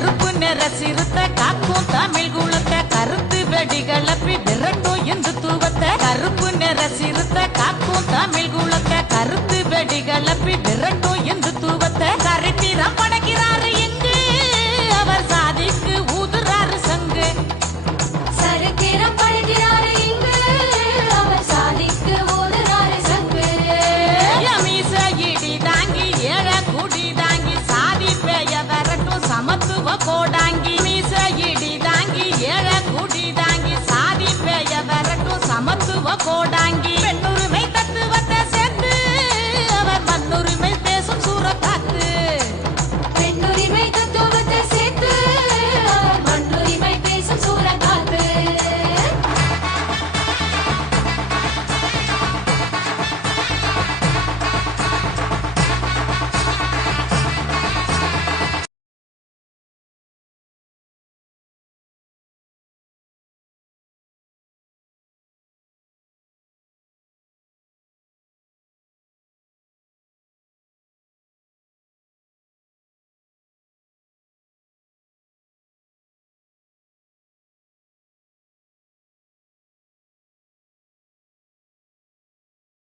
கருப்பு நிற சிறுத்தை காக்கும் தமிழ் குளத்தை கருத்து வெடி கிளப்பி விரட்டும் இந்து தூவத்தை கருப்பு நிற சிறுத்தை காக்கும் தமிழ் குளத்தை கருத்து வெடி கிளப்பி விரட்டும் இந்து தூவத்தை கருத்திரம் படைக்கிறாரு எங்கு அவர் சாதிக்கு ஊதுறாரு சங்கு சரித்திரம் படைக்கிறாரு இங்கு அவர் சாதிக்கு ஊதுறாரு சங்கு மீச இடி தாங்கி ஏழ குடி தாங்கி சாதி பேய விரட்டும் சமத்துவ கோட